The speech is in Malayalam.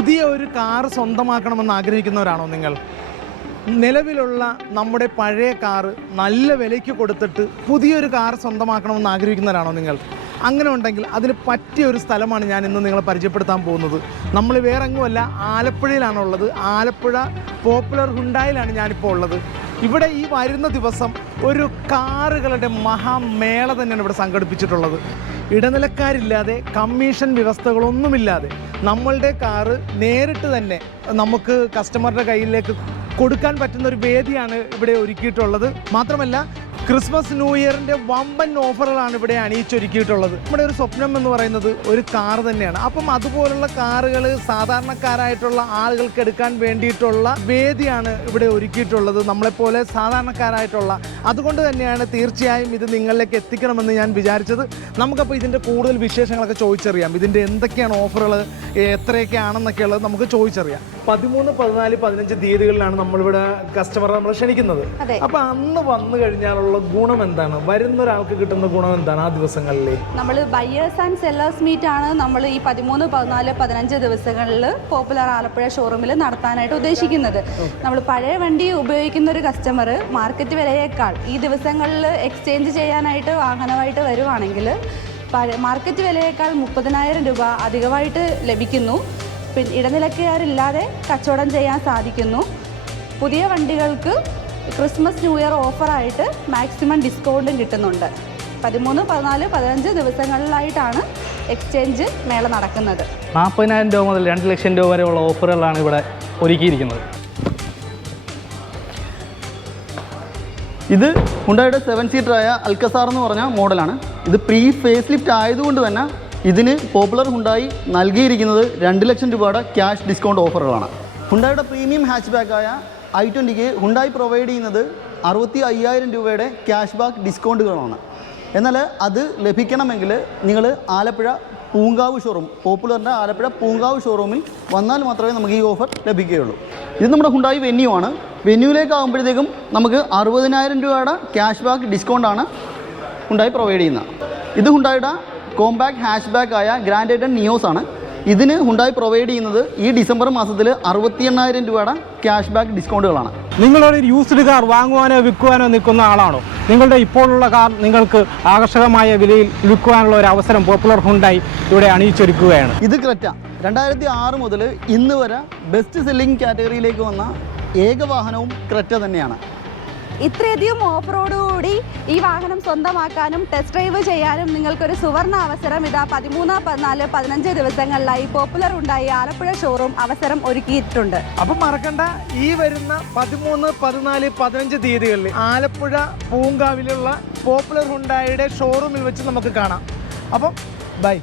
പുതിയ ഒരു കാർ സ്വന്തമാക്കണമെന്ന് ആഗ്രഹിക്കുന്നവരാണോ നിങ്ങൾ? നിലവിലുള്ള നമ്മുടെ പഴയ കാർ നല്ല വിലയ്ക്ക് കൊടുത്തിട്ട് പുതിയൊരു കാർ സ്വന്തമാക്കണമെന്ന് ആഗ്രഹിക്കുന്നവരാണോ നിങ്ങൾ? അങ്ങനെ ഉണ്ടെങ്കിൽ അതിന് പറ്റിയ ഒരു സ്ഥലമാണ് ഞാൻ ഇന്ന് നിങ്ങളെ പരിചയപ്പെടുത്താൻ പോകുന്നത്. നമ്മൾ വേറെ എങ്ങുമല്ല ആലപ്പുഴയിലാണുള്ളത്. ആലപ്പുഴ പോപ്പുലർ ഹുണ്ടായിലാണ് ഞാനിപ്പോൾ ഉള്ളത്. ഇവിടെ ഈ വരുന്ന ദിവസം ഒരു കാറുകളുടെ മഹാമേള തന്നെയാണ് ഇവിടെ സംഘടിപ്പിച്ചിട്ടുള്ളത്. ഇടനിലക്കാരില്ലാതെ കമ്മീഷൻ വ്യവസ്ഥകളൊന്നുമില്ലാതെ നമ്മളുടെ കാറ് നേരിട്ട് തന്നെ നമുക്ക് കസ്റ്റമറുടെ കയ്യിലേക്ക് കൊടുക്കാൻ പറ്റുന്ന ഒരു വേദിയാണ് ഇവിടെ ഒരുക്കിയിട്ടുള്ളത്. മാത്രമല്ല ക്രിസ്മസ് ന്യൂ ഇയറിന്റെ വമ്പൻ ഓഫറുകളാണ് ഇവിടെ അണിയിച്ചൊരുക്കിയിട്ടുള്ളത്. നമ്മുടെ ഒരു സ്വപ്നം എന്ന് പറയുന്നത് ഒരു കാർ തന്നെയാണ്. അപ്പം അതുപോലുള്ള കാറുകൾ സാധാരണക്കാരായിട്ടുള്ള ആളുകൾക്ക് എടുക്കാൻ വേണ്ടിയിട്ടുള്ള വേദിയാണ് ഇവിടെ ഒരുക്കിയിട്ടുള്ളത്. നമ്മളെപ്പോലെ സാധാരണക്കാരായിട്ടുള്ള. അതുകൊണ്ട് തന്നെയാണ് തീർച്ചയായും ഇത് നിങ്ങളിലേക്ക് എത്തിക്കണമെന്ന് ഞാൻ വിചാരിച്ചത്. നമുക്കപ്പോൾ ഇതിന്റെ കൂടുതൽ വിശേഷങ്ങളൊക്കെ ചോദിച്ചറിയാം. ഇതിന്റെ എന്തൊക്കെയാണ് ഓഫറുകൾ എത്രയൊക്കെയാണെന്നൊക്കെ ഉള്ളത് നമുക്ക് ചോദിച്ചറിയാം. പതിമൂന്ന് പതിനാല് പതിനഞ്ച് തീയതികളിലാണ് നമ്മളിവിടെ കസ്റ്റമറെ നമ്മൾ ക്ഷണിക്കുന്നത്. അപ്പൊ അന്ന് വന്നു കഴിഞ്ഞാലുള്ള ഗുണം എന്താണ്? വരുന്ന ഒരാൾക്ക് കിട്ടുന്ന ഗുണം എന്താണ് ആ ദിവസങ്ങളിൽ നമ്മൾ ബയേഴ്സ് ആൻഡ് സെല്ലേഴ്സ് മീറ്റ് ആണ് നമ്മൾ ഈ പതിമൂന്ന് പതിനാല് പതിനഞ്ച് ദിവസങ്ങളിൽ പോപ്പുലർ ആലപ്പുഴ ഷോറൂമിൽ നടത്താനായിട്ട് ഉദ്ദേശിക്കുന്നത്. നമ്മൾ പഴയ വണ്ടി ഉപയോഗിക്കുന്ന ഒരു കസ്റ്റമർ മാർക്കറ്റ് വിലയേക്കാൾ ഈ ദിവസങ്ങളിൽ എക്സ്ചേഞ്ച് ചെയ്യാനായിട്ട് വാഹനമായിട്ട് വരുവാണെങ്കിൽ മാർക്കറ്റ് വിലയേക്കാൾ മുപ്പതിനായിരം രൂപ അധികമായിട്ട് ലഭിക്കുന്നു. പിന്നെ ഇടനിലക്കാരില്ലാതെ കച്ചവടം ചെയ്യാൻ സാധിക്കുന്നു. പുതിയ വണ്ടികൾക്ക് ക്രിസ്മസ് ന്യൂ ഇയർ ഓഫറായിട്ട് മാക്സിമം ഡിസ്കൗണ്ടും കിട്ടുന്നുണ്ട്. പതിമൂന്ന് പതിനാല് പതിനഞ്ച് ദിവസങ്ങളിലായിട്ടാണ് എക്സ്ചേഞ്ച് മേള നടക്കുന്നത്. നാൽപ്പതിനായിരം രൂപ മുതൽ രണ്ട് ലക്ഷം രൂപ വരെയുള്ള ഓഫറുകളാണ് ഇവിടെ ഒരുക്കിയിരിക്കുന്നത്. ഇത് ഉണ്ടായിട്ട് സെവൻ സീറ്ററായ അൽക്കസാർ എന്ന് പറഞ്ഞ മോഡലാണ്. ഇത് പ്രീ ഫേസ് ലിഫ്റ്റ് ആയതുകൊണ്ട് തന്നെ ഇതിന് പോപ്പുലർ ഹുണ്ടായി നൽകിയിരിക്കുന്നത് രണ്ട് ലക്ഷം രൂപയുടെ ക്യാഷ് ഡിസ്കൗണ്ട് ഓഫറുകളാണ് ഹുണ്ടായുടെ പ്രീമിയം ഹാച്ച് ബാക്കായ ഐ ട്വന്റിക്ക് ഹുണ്ടായി പ്രൊവൈഡ് ചെയ്യുന്നത് അറുപത്തി അയ്യായിരം രൂപയുടെ ക്യാഷ് ബാക്ക് ഡിസ്കൗണ്ടുകളാണ് എന്നാൽ അത് ലഭിക്കണമെങ്കിൽ നിങ്ങൾ ആലപ്പുഴ പൂങ്കാവ് ഷോറൂം പോപ്പുലറിന്റെ ആലപ്പുഴ പൂങ്കാവ് ഷോറൂമിൽ വന്നാൽ മാത്രമേ നമുക്ക് ഈ ഓഫർ ലഭിക്കുകയുള്ളൂ. ഇത് നമ്മുടെ ഹുണ്ടായി വെന്യൂ ആണ്. വെന്യൂലേക്ക് ആകുമ്പോഴത്തേക്കും നമുക്ക് അറുപതിനായിരം രൂപയുടെ ക്യാഷ് ബാക്ക് ഡിസ്കൗണ്ടാണ് ഹുണ്ടായി പ്രൊവൈഡ് ചെയ്യുന്നത്. ഇത് ഹുണ്ടായുടെ കോമ്പാക്ട് ഹാഷ് ബാക്ക് ആയ ഗ്രാൻഡ് ഐറ്റൻ നിയോസ് ആണ്. ഇതിന് ഹുണ്ടായി പ്രൊവൈഡ് ചെയ്യുന്നത് ഈ ഡിസംബർ മാസത്തിൽ അറുപത്തി എണ്ണായിരം രൂപയുടെ ക്യാഷ് ബാക്ക് ഡിസ്കൗണ്ടുകളാണ് നിങ്ങളൊരു യൂസ്ഡ് കാർ വാങ്ങുവാനോ വിൽക്കുവാനോ നിൽക്കുന്ന ആളാണോ? നിങ്ങളുടെ ഇപ്പോഴുള്ള കാർ നിങ്ങൾക്ക് ആകർഷകമായ വിലയിൽ വിൽക്കുവാനുള്ള ഒരു അവസരം പോപ്പുലർ ഹുണ്ടായി ഇവിടെ അണിയിച്ചൊരുക്കുകയാണ്. ഇത് ക്രെറ്റ. രണ്ടായിരത്തി ആറ് മുതൽ ഇന്ന് വരെ ബെസ്റ്റ് സെല്ലിംഗ് കാറ്റഗറിയിലേക്ക് വന്ന ഏക വാഹനവും ക്രെറ്റ തന്നെയാണ്. ഇത്രയധികം ഓഫറോടുകൂടി ഈ വാഹനം സ്വന്തമാക്കാനും ടെസ്റ്റ് ഡ്രൈവ് ചെയ്യാനും നിങ്ങൾക്കൊരു സുവർണ അവസരം ഇതാ പതിമൂന്ന് പതിനാല് പതിനഞ്ച് ദിവസങ്ങളിലായി പോപ്പുലർ ഉണ്ടായി ആലപ്പുഴ ഷോറൂം അവസരം ഒരുക്കിയിട്ടുണ്ട്. അപ്പം മറക്കണ്ട ഈ വരുന്ന പതിമൂന്ന് പതിനാല് പതിനഞ്ച് തീയതികളിൽ ആലപ്പുഴ പൂങ്കാവിലുള്ള പോപ്പുലർ ഹുണ്ടായുടെ ഷോറൂമിൽ വെച്ച് നമുക്ക് കാണാം. അപ്പം ബൈ